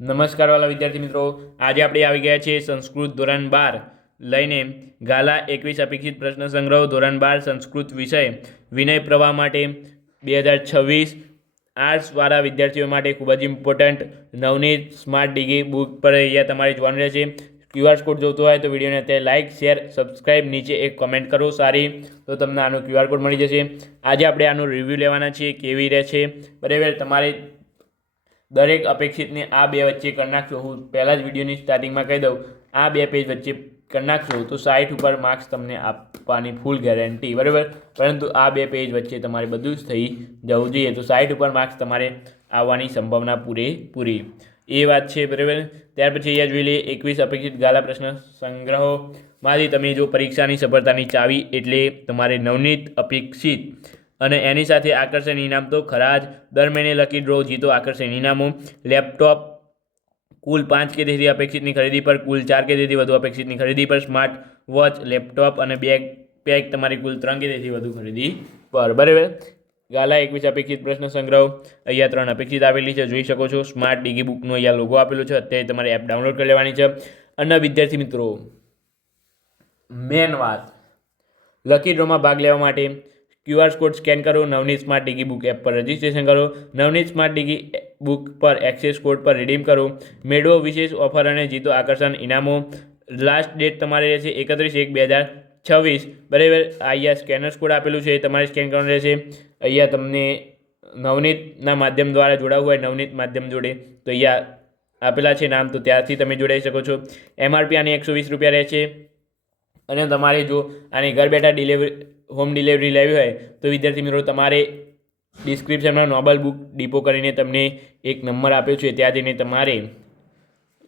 નમસ્કાર વાલા વિદ્યાર્થી મિત્રો. આજે આપણે આવી ગયા છીએ સંસ્કૃત ધોરણ બાર લઈને ગાલા એકવીસ અપેક્ષિત પ્રશ્ન સંગ્રહ ધોરણ બાર સંસ્કૃત વિષય વિનય પ્રવાહ માટે બે હજાર છવ્વીસ આર્ટ્સવાળા વિદ્યાર્થીઓ માટે ખૂબ જ important Navneet smart degree book પર અહીંયા તમારે જોવાનું રહેશે. ક્યુઆર કોડ જોતો હોય તો વિડીયોને અત્યારે લાઇક શેર સબસ્ક્રાઇબ નીચે એક કોમેન્ટ કરો સારી. તો તમને આનો ક્યુઆર કોડ મળી જશે. આજે આપણે આનો રિવ્યૂ લેવાના છીએ, કેવી રહે છે. બરાબર, તમારે દરેક અપેક્ષિતને આ બે વચ્ચે કરી નાખશો હું પહેલાં જ વિડીયોની સ્ટાર્ટિંગમાં કહી દઉં, આ બે પેજ વચ્ચે કરી નાખશો તો સાઠ ઉપર માર્ક્સ તમને આપવાની ફૂલ ગેરંટી બરાબર? પરંતુ આ બે પેજ વચ્ચે તમારે બધું જ થઈ જવું જોઈએ. તો સાઠ ઉપર માર્ક્સ તમારે આવવાની સંભાવના પૂરેપૂરી એ વાત છે, બરાબર? ત્યાર પછી અહીંયા જોઈ લઈએ, એકવીસ અપેક્ષિત ગાલા પ્રશ્ન સંગ્રહોમાંથી તમે જો પરીક્ષાની સફળતાની ચાવી એટલે તમારે નવનીત અપેક્ષિત અને એની સાથે આકર્ષણ ઇનામ તો ખરા જ. દર મહિને લકી ડ્રો જીતો આકર્ષણ ઇનામો. લેપટોપ કુલ પાંચ કે તેથી અપેક્ષિતની ખરીદી પર, કુલ ચાર કે તેથી વધુ અપેક્ષિતની ખરીદી પર સ્માર્ટ વોચ લેપટોપ અને બેગ પેક તમારી કુલ ત્રણ કે તેથી વધુ ખરીદી પર. બરાબર? ગાલા એકવીસ અપેક્ષિત પ્રશ્ન સંગ્રહ. અહીંયા ત્રણ અપેક્ષિત આવેલી છે, જોઈ શકો છો. સ્માર્ટ ડીગી બુકનો અહીંયા લોગો આપેલો છે. અત્યારે તમારે એપ ડાઉનલોડ કરી લેવાની છે. અને વિદ્યાર્થી મિત્રો મેન વાત. લકી ડ્રોમાં ભાગ લેવા માટે ક્યુઆર કોડ સ્કેન કરો, Navneet smart digi book app પર રજિસ્ટ્રેશન કરો, નવનીત સ્માર્ટ ડિગી બુક પર એક્સેસ કોડ પર રિડીમ કરો, મેળવો વિશેષ ઓફર અને જીતો આકર્ષણ ઇનામો. લાસ્ટ ડેટ તમારે રહેશે એકત્રીસ એક બે હજાર છવ્વીસ. બરાબર, અહીંયા સ્કેનર્સ કોડ આપેલું છે તમારે સ્કેન કરવાનું રહેશે. અહીંયા તમને નવનીતના માધ્યમ દ્વારા જોડાવવું હોય, નવનીત માધ્યમ જોડે, તો અહીંયા આપેલા છે નામ, તો ત્યારથી તમે જોડાઈ શકો છો. એમઆરપી આની એકસો વીસ રૂપિયા રહેશે. અને તમારે જો આની ઘર બેઠા ડિલિવરી હોમ ડિલિવરી લેવી હોય તો વિદ્યાર્થી મિત્રો, તમારે ડિસ્ક્રિપ્શનમાં નોબલ બુક ડિપો કરીને તમને એક નંબર આપ્યો છે. ત્યાં જઈને તમારે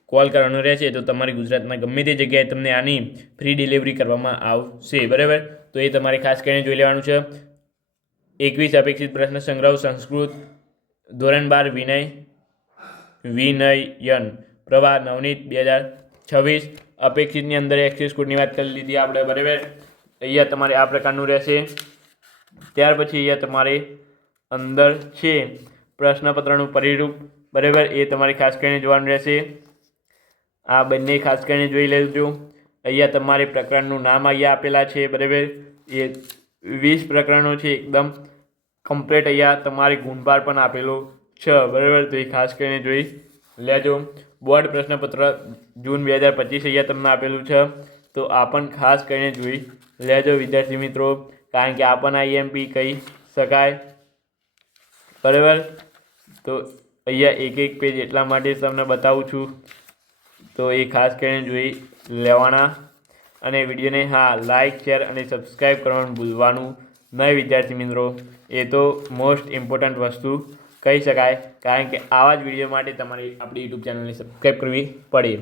કોલ કરવાનો રહેશે તો તમારી ગુજરાતમાં ગમે તે જગ્યાએ તમને આની ફ્રી ડિલિવરી કરવામાં આવશે. બરાબર? તો એ તમારે ખાસ કરીને જોઈ લેવાનું છે. એકવીસ અપેક્ષિત પ્રશ્ન સંગ્રહ, સંસ્કૃત, ધોરણ બાર, વિનય, વિનયન. પ્રવાહ નવનીત, બે હજાર છવ્વીસ. અપેક્ષિતની અંદર એક્સિસ કોડની વાત કરી લીધી આપણે, બરાબર? અહીંયા તમારે આ પ્રકારનું રહેશે. ત્યાર પછી અહીંયા તમારે અંદર છે પ્રશ્નપત્રનું પરિરૂપ. બરાબર? એ તમારે ખાસ કરીને જોવાનું રહેશે. આ બંને ખાસ કરીને જોઈ લેજો. અહીંયા તમારે પ્રકરણનું નામ અહીંયા આપેલા છે. બરાબર? એ વીસ પ્રકરણો છે એકદમ કમ્પ્લીટ અહીંયા તમારે ગુણભાર પણ આપેલો છે. બરાબર? તો એ ખાસ કરીને જોઈ લેજો. બોર્ડ પ્રશ્નપત્ર જૂન બે હજાર પચીસ અહીંયા તમને આપેલું છે. તો આ પણ ખાસ કરીને જોઈ લેજો વિદ્યાર્થી મિત્રો, કારણ કે આ પણ આઈએમપી કહી શકાય. બરાબર? તો અહીંયા એક એક પેજ એટલા માટે તમને બતાવું છું. તો એ ખાસ કરીને જોઈ લેવાના. અને વિડીયોને હા લાઇક શેર અને સબસ્ક્રાઈબ કરવાનું ભૂલવાનું નહીં વિદ્યાર્થી મિત્રો. એ તો મોસ્ટ ઇમ્પોર્ટન્ટ વસ્તુ કહી શકાય, કારણ કે આવા જ વીડિયો માટે તમારે આપણી યુટ્યુબ ચેનલને સબસ્ક્રાઈબ કરવી પડે.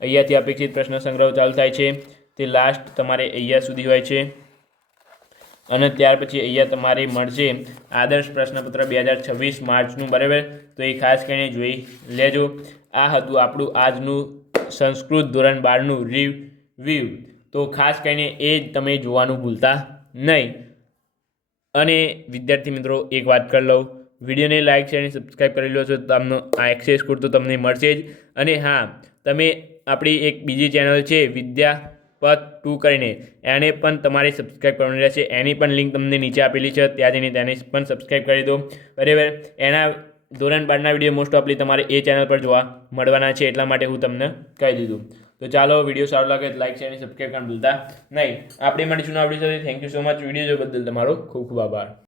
અહીંયાથી અપેક્ષિત પ્રશ્ન સંગ્રહ ચાલુ થાય છે. તે લાસ્ટ તમારે અહીંયા સુધી હોય છે. અને ત્યાર પછી અહીંયા તમારે મળશે આદર્શ પ્રશ્નપત્ર બે હજાર છવ્વીસ માર્ચનું, બરાબર? તો એ ખાસ કરીને જોઈ લેજો. આ હતું આપણું આજનું સંસ્કૃત ધોરણ બારનું રિવ્યુ તો ખાસ કરીને એ જ તમે જોવાનું ભૂલતા નહીં. અને વિદ્યાર્થી મિત્રો, એક વાત કરી લઉં. વિડીયોને લાઇક શેર અને સબસ્ક્રાઈબ કરી લો છો તો તમને આ એક્સેસ કોડ તો તમને મળશે જ. અને હા તમે આપણી એક બીજી ચેનલ છે વિદ્યાપથ ટુ કરીને, એને પણ તમારે સબસ્ક્રાઈબ કરવાની રહેશે. એની પણ લિંક તમને નીચે આપેલી છે, ત્યાં જઈને તેને પણ સબસ્ક્રાઈબ કરી દો. બરાબર? એના ધોરણ બારના વીડિયો મોસ્ટ ઓફલી તમારે એ ચેનલ પર જોવા મળવાના છે, એટલા માટે હું તમને કહી દીધું. તો ચાલો વીડિયો સારો લાગે લાઈક શેર અને સબસ્ક્રાઈબ કરવાનું ભૂલતા નહીં. આપણે મળીશું આપણી સાથે thank you so much video જો બદલ તમારો ખૂબ ખૂબ આભાર.